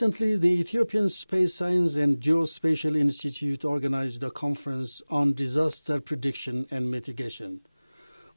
Recently, the Ethiopian Space Science and Geospatial Institute organized a conference on disaster prediction and mitigation.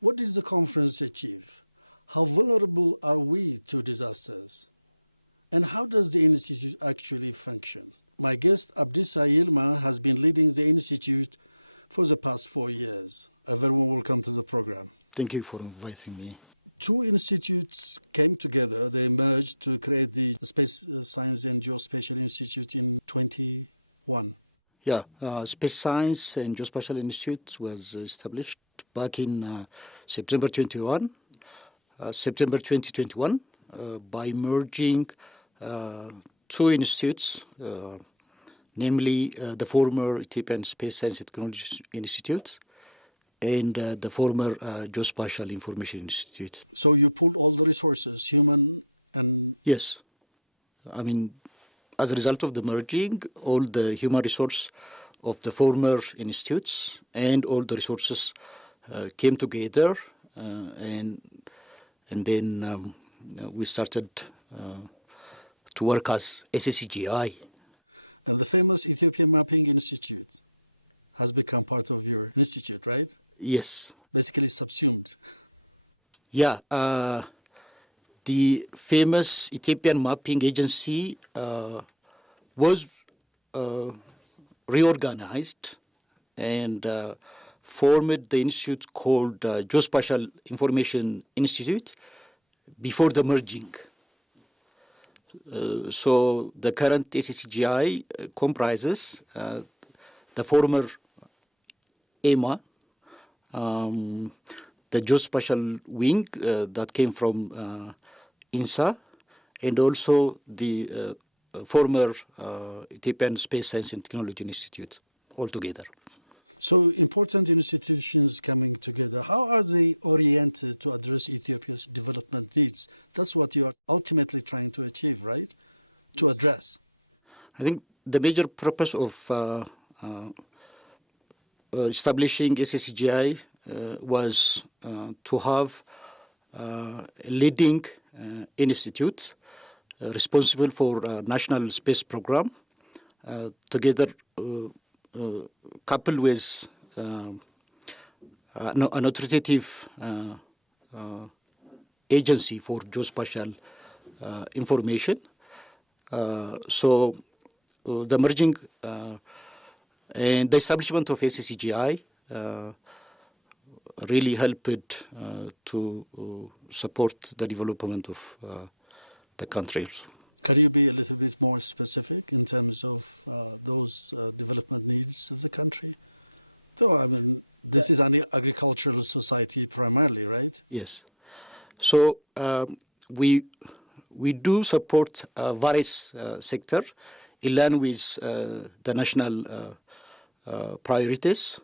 What did the conference achieve? How vulnerable are we to disasters? And how does the institute actually function? My guest, Abdissa Yilma, has been leading the institute for the past 4 years. A very warm welcome to the program. Thank you for inviting me. Two institutes came together. They merged to create the Space Science and Geospatial Institute in 2021. Yeah, Space Science and Geospatial Institute was established back in September 2021, by merging two institutes, namely the former Ethiopian Space Science and Technology Institute and the former Geospatial Information Institute. So you pulled all the resources, human and... Yes. I mean, as a result of the merging, all the human resource of the former institutes and all the resources came together, and then we started to work as SSCGI. The famous Ethiopian Mapping Institute has become part of your institute, right? Yes. Basically subsumed. Yeah. The famous Ethiopian Mapping Agency was reorganized and formed the institute called Geospatial Information Institute before the merging. So the current SSCGI comprises the former EMA, the Geospatial wing that came from INSA, and also the former Ethiopian Space Science and Technology Institute altogether. So important institutions coming together. How are they oriented to address Ethiopia's development needs? That's what you are ultimately trying to achieve, right? To address. I think the major purpose of establishing SSCGI was to have a leading institute responsible for national space program, together coupled with an authoritative agency for geospatial information. So the merging and the establishment of SSCGI really helped to support the development of the country. Can you be a little bit more specific in terms of those development needs of the country? So, I mean, this is an agricultural society primarily, right? Yes. So we do support various sectors in line with the national priorities.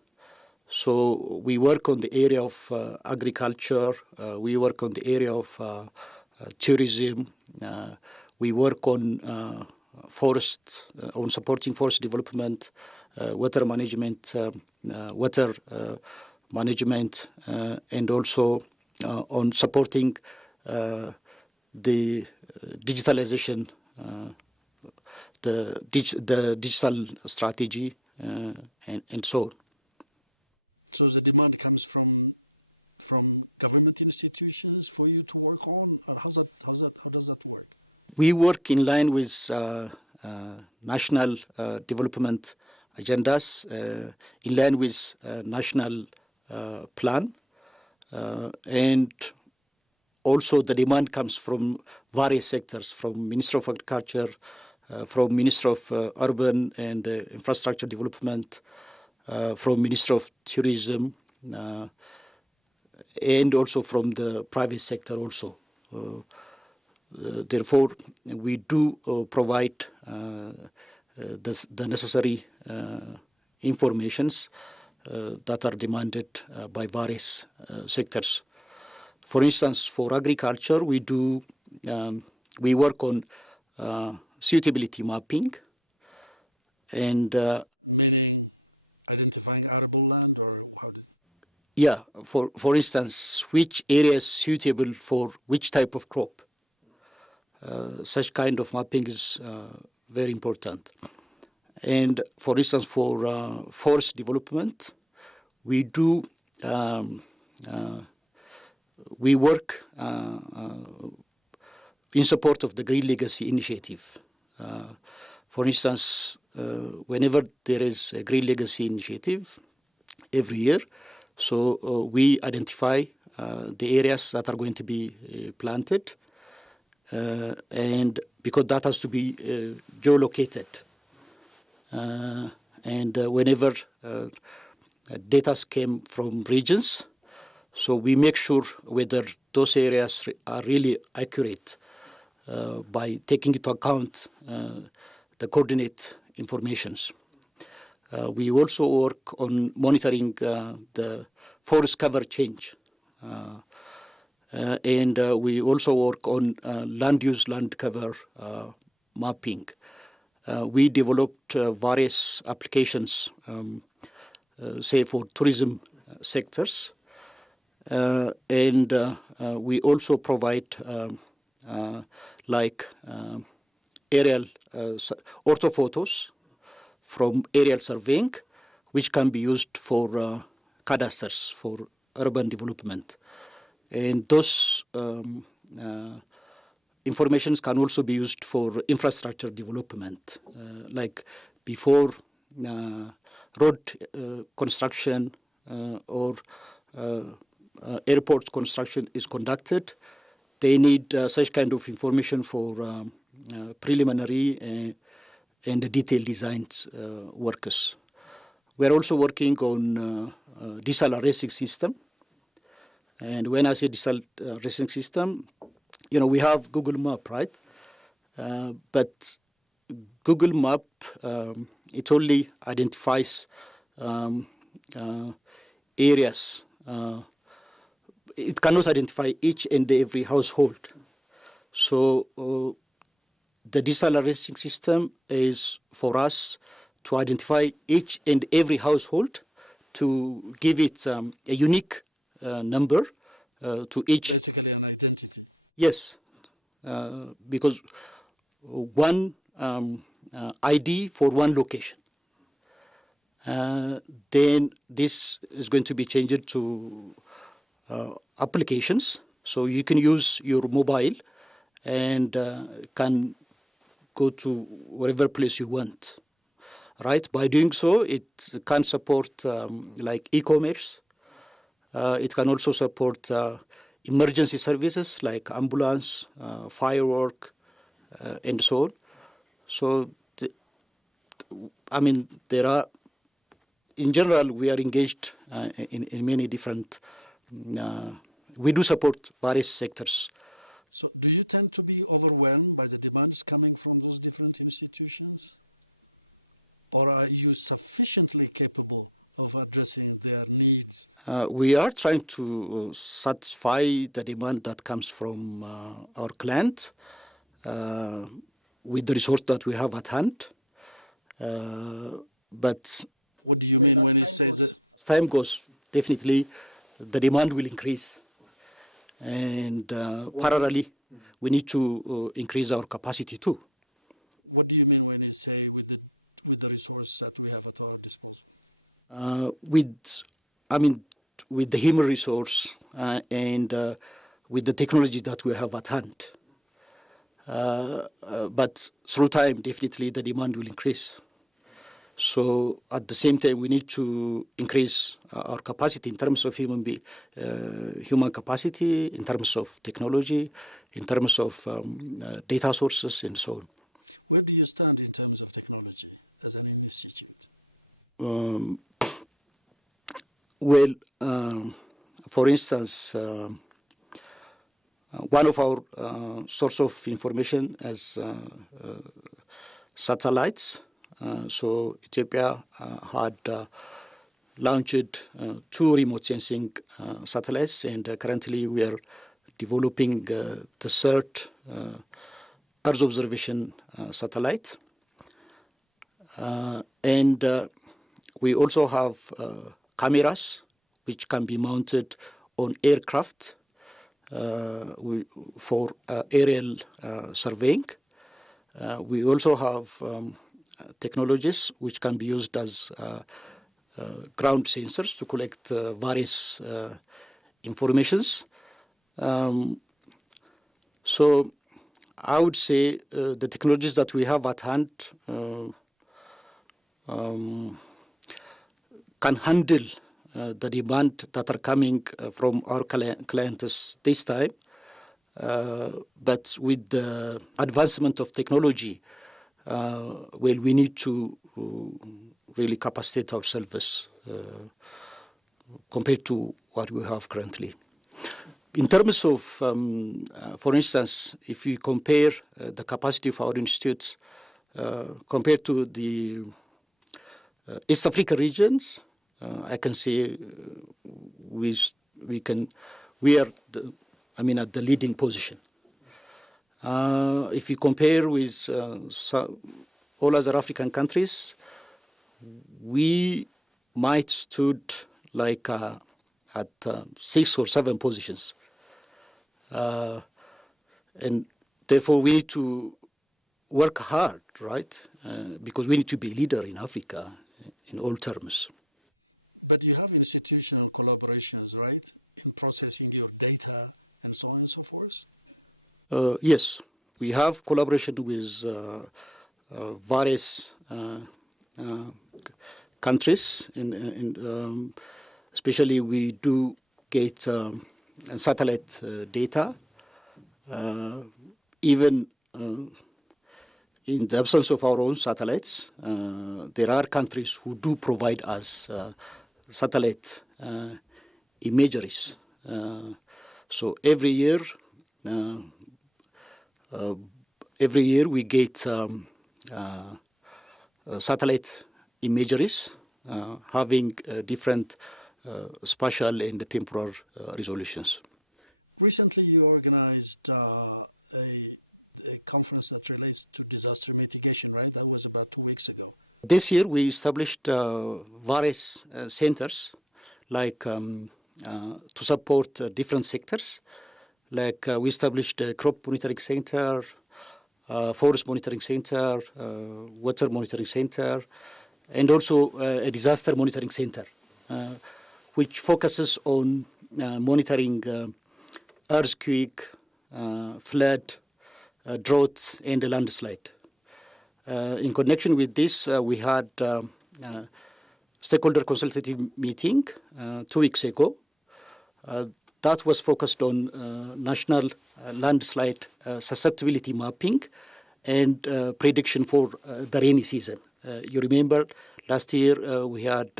So we work on the area of agriculture, we work on the area of tourism, we work on forest, on supporting forest development, water management, and also on supporting the digitalization, the digital strategy, and so on. So the demand comes from government institutions for you to work on, or how does that work? We work in line with national development agendas, in line with national plan, and also the demand comes from various sectors, from Ministry of Agriculture, from Ministry of Urban and Infrastructure Development, from Ministry of Tourism, and also from the private sector also. Therefore, we do provide the necessary informations that are demanded by various sectors. For instance, for agriculture, we work on suitability mapping and meaning identifying arable land, or what? Yeah, for instance, which area is suitable for which type of crop. such kind of mapping is very important. And for instance, for forest development, we do we work in support of the Green Legacy Initiative. For instance, whenever there is a Green Legacy Initiative every year, so we identify the areas that are going to be planted, and because that has to be geolocated. And whenever data came from regions, so we make sure whether those areas are really accurate by taking into account the coordinate informations. We also work on monitoring the forest cover change. And we also work on land use, land cover mapping. We developed various applications, say for tourism sectors, and we also provide aerial orthophotos from aerial surveying, which can be used for cadastres for urban development. And those informations can also be used for infrastructure development, like before road construction or airport construction is conducted. They need such kind of information for preliminary and detailed designs workers. We're also working on diesel racing system. And when I say diesel racing system, we have Google Map, right? But Google Map, it only identifies areas. It cannot identify each and every household. So the decelerating system is for us to identify each and every household, to give it a unique number to each. Basically an identity. Yes, because one ID for one location. Then this is going to be changed to applications. So you can use your mobile and can go to whatever place you want, right? By doing so, it can support like e-commerce. It can also support emergency services like ambulance, firework, and so on. So, there are, in general, we are engaged in many different, we do support various sectors. So do you tend to be overwhelmed by the demands coming from those different institutions? Or are you sufficiently capable of addressing their needs? We are trying to satisfy the demand that comes from our client with the resource that we have at hand. But what do you mean when you say that? As time goes, definitely the demand will increase. And parallelly, we need to increase our capacity too. What do you mean when you say with the resource that we have at our disposal? With the human resource and with the technology that we have at hand. But through time, definitely the demand will increase. So at the same time, we need to increase our capacity in terms of human capacity, in terms of technology, in terms of data sources, and so on. Where do you stand in terms of technology as an institute? For instance, one of our source of information is satellites. So Ethiopia had launched 2 remote sensing satellites, and currently we are developing the 3rd Earth observation satellite. And we also have cameras which can be mounted on aircraft for aerial surveying. We also have technologies which can be used as ground sensors to collect various informations. So I would say the technologies that we have at hand can handle the demand that are coming from our clients this time. But with the advancement of technology, we need to really capacitate ourselves compared to what we have currently. In terms of, for instance, if you compare the capacity of our institutes compared to the East African regions, I can say we are at the leading position. If you compare with all other African countries, we might stood like at 6 or 7 positions. And therefore we need to work hard, right? Because we need to be a leader in Africa in all terms. But you have institutional collaborations, right, in processing your data and so on and so forth? Yes, we have collaboration with various countries. Especially we do get satellite data. Even in the absence of our own satellites, there are countries who do provide us satellite imageries. So every year we get satellite imageries having different spatial and temporal resolutions. Recently you organized a conference that relates to disaster mitigation, right? That was about 2 weeks ago. This year we established various centers like to support different sectors. Like we established a crop monitoring center, forest monitoring center, water monitoring center, and also a disaster monitoring center, which focuses on monitoring earthquake, flood, drought, and landslide. In connection with this, we had stakeholder consultative meeting 2 weeks ago. That was focused on national landslide susceptibility mapping and prediction for the rainy season. You remember last year we had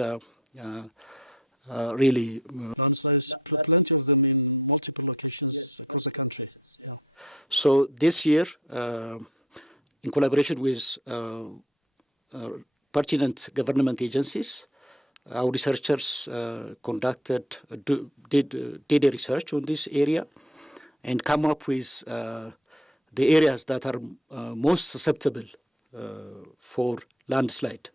really landslides, plenty of them in multiple locations across the country. Yeah. So this year, in collaboration with pertinent government agencies, our researchers did a research on this area and come up with the areas that are most susceptible for landslide.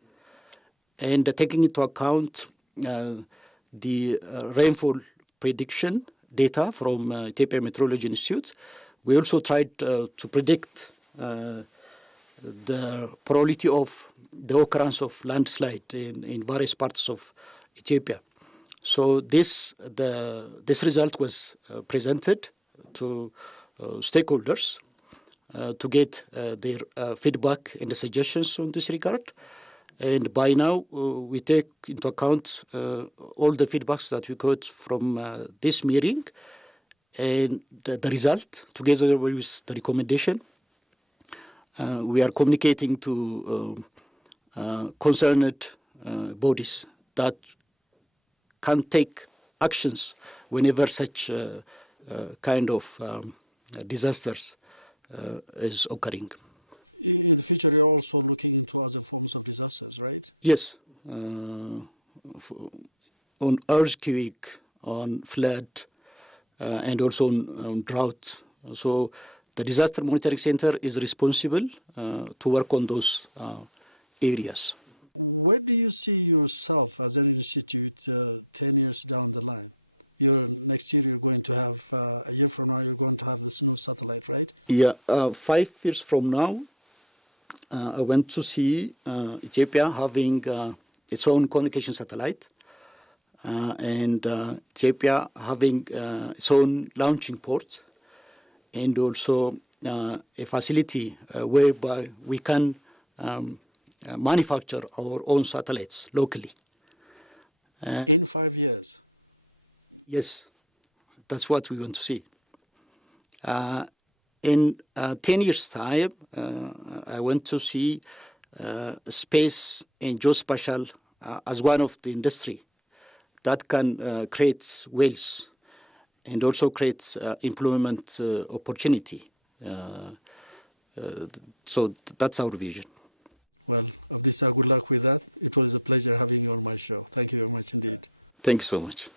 And taking into account the rainfall prediction data from Ethiopia Meteorology Institute, we also tried to predict the probability of the occurrence of landslide in various parts of Ethiopia. So this result was presented to stakeholders to get their feedback and suggestions on this regard. And by now, we take into account all the feedbacks that we got from this meeting and the result, together with the recommendation. We are communicating to concerned bodies that can take actions whenever such kind of disasters is occurring. In the future, you're also looking into other forms of disasters, right? Yes, on earthquake, on flood, and also on drought. So the Disaster Monitoring Center is responsible to work on those areas. Where do you see yourself as an institute 10 years down the line? next year you're going to have, a year from now, you're going to have a snow satellite, right? Yeah, 5 years from now, I went to see Ethiopia having its own communication satellite, and Ethiopia having its own launching port, and also a facility whereby we can manufacture our own satellites locally. In 5 years? Yes, that's what we want to see. In 10 years' time, I want to see space and geospatial as one of the industry that can create wealth and also create employment opportunity. So that's our vision. Well, Abdissa, good luck with that. It was a pleasure having you on my show. Thank you very much indeed. Thank you so much.